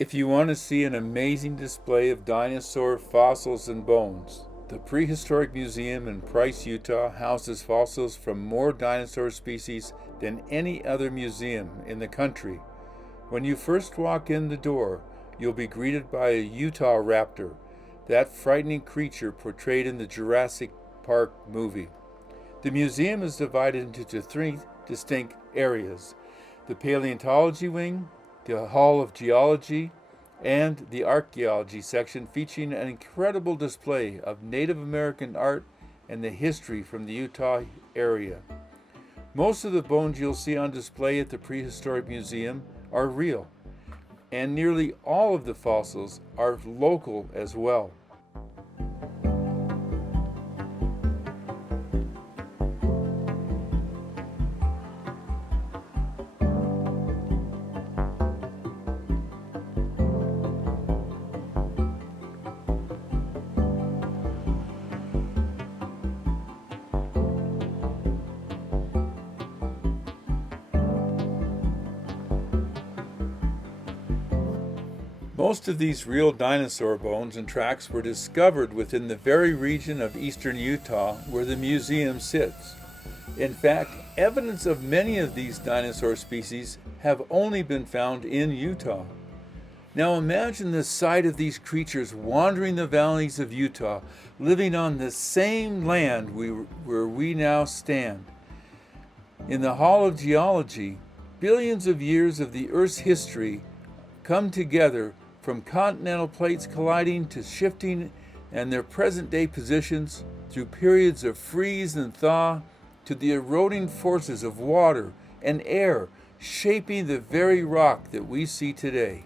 If you want to see an amazing display of dinosaur fossils and bones, the Prehistoric Museum in Price, Utah houses fossils from more dinosaur species than any other museum in the country. When you first walk in the door, you'll be greeted by a Utah raptor, that frightening creature portrayed in the Jurassic Park movie. The museum is divided into three distinct areas: the paleontology wing, the Hall of Geology, and the Archaeology section, featuring an incredible display of Native American art and the history from the Utah area. Most of the bones you'll see on display at the Prehistoric Museum are real, and nearly all of the fossils are local as well. Most of these real dinosaur bones and tracks were discovered within the very region of eastern Utah where the museum sits. In fact, evidence of many of these dinosaur species have only been found in Utah. Now imagine the sight of these creatures wandering the valleys of Utah, living on the same land where we now stand. In the Hall of Geology, billions of years of the Earth's history come together, from continental plates colliding to shifting and their present-day positions, through periods of freeze and thaw, to the eroding forces of water and air shaping the very rock that we see today.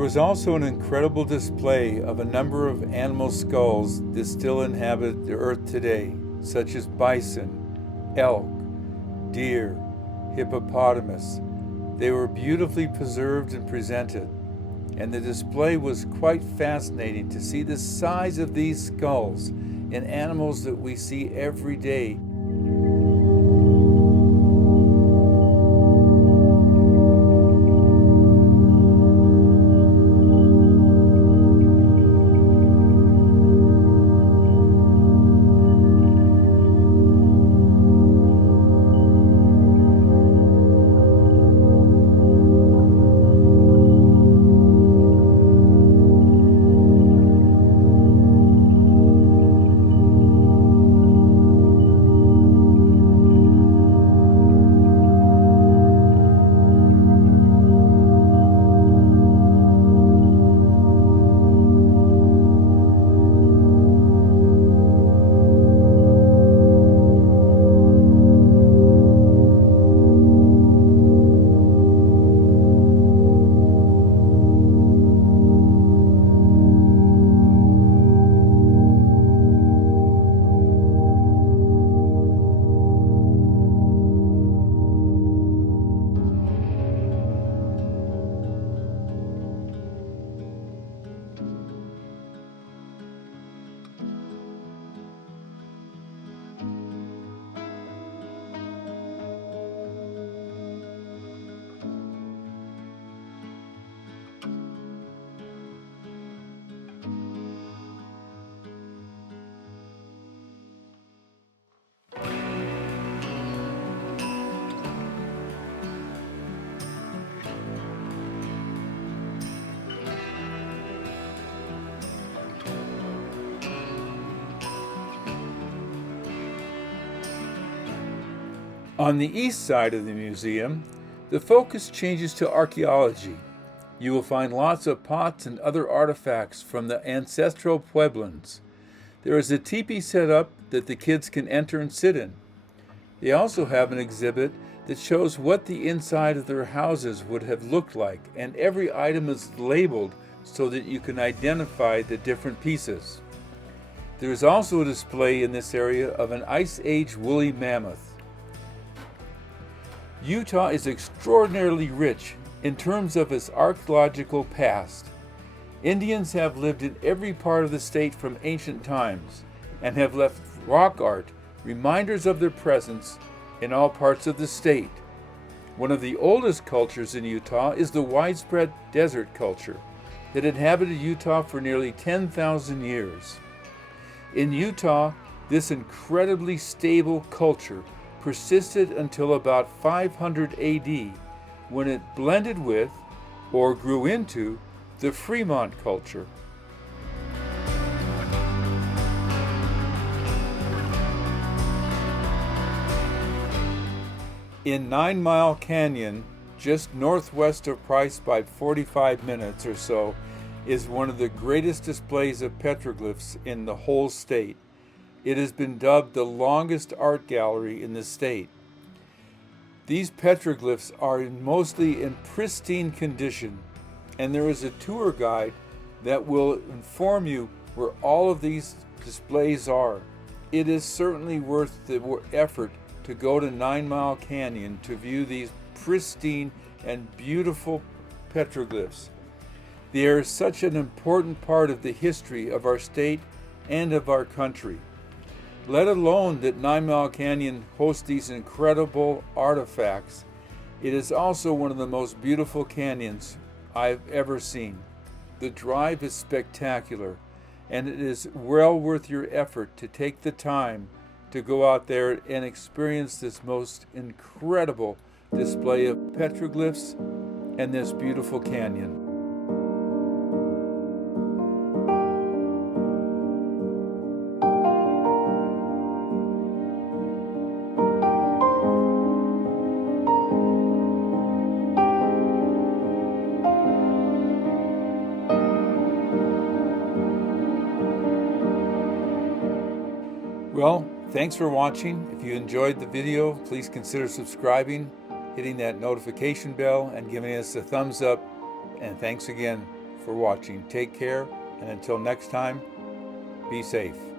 There was also an incredible display of a number of animal skulls that still inhabit the earth today, such as bison, elk, deer, hippopotamus. They were beautifully preserved and presented, and the display was quite fascinating to see the size of these skulls in animals that we see every day. On the east side of the museum, the focus changes to archaeology. You will find lots of pots and other artifacts from the ancestral Pueblans. There is a teepee set up that the kids can enter and sit in. They also have an exhibit that shows what the inside of their houses would have looked like, and every item is labeled so that you can identify the different pieces. There is also a display in this area of an Ice Age woolly mammoth. Utah is extraordinarily rich in terms of its archaeological past. Indians have lived in every part of the state from ancient times and have left rock art, reminders of their presence in all parts of the state. One of the oldest cultures in Utah is the widespread desert culture that inhabited Utah for nearly 10,000 years. In Utah, this incredibly stable culture persisted until about 500 AD, when it blended with, or grew into, the Fremont culture. In 9 Mile Canyon, just northwest of Price by 45 minutes or so, is one of the greatest displays of petroglyphs in the whole state. It has been dubbed the longest art gallery in the state. These petroglyphs are mostly in pristine condition, and there is a tour guide that will inform you where all of these displays are. It is certainly worth the effort to go to 9 Mile Canyon to view these pristine and beautiful petroglyphs. They are such an important part of the history of our state and of our country. Let alone that 9 Mile Canyon hosts these incredible artifacts, it is also one of the most beautiful canyons I've ever seen. The drive is spectacular, and it is well worth your effort to take the time to go out there and experience this most incredible display of petroglyphs and this beautiful canyon. Well, thanks for watching. If you enjoyed the video, please consider subscribing, hitting that notification bell, and giving us a thumbs up. And thanks again for watching. Take care, and until next time, be safe.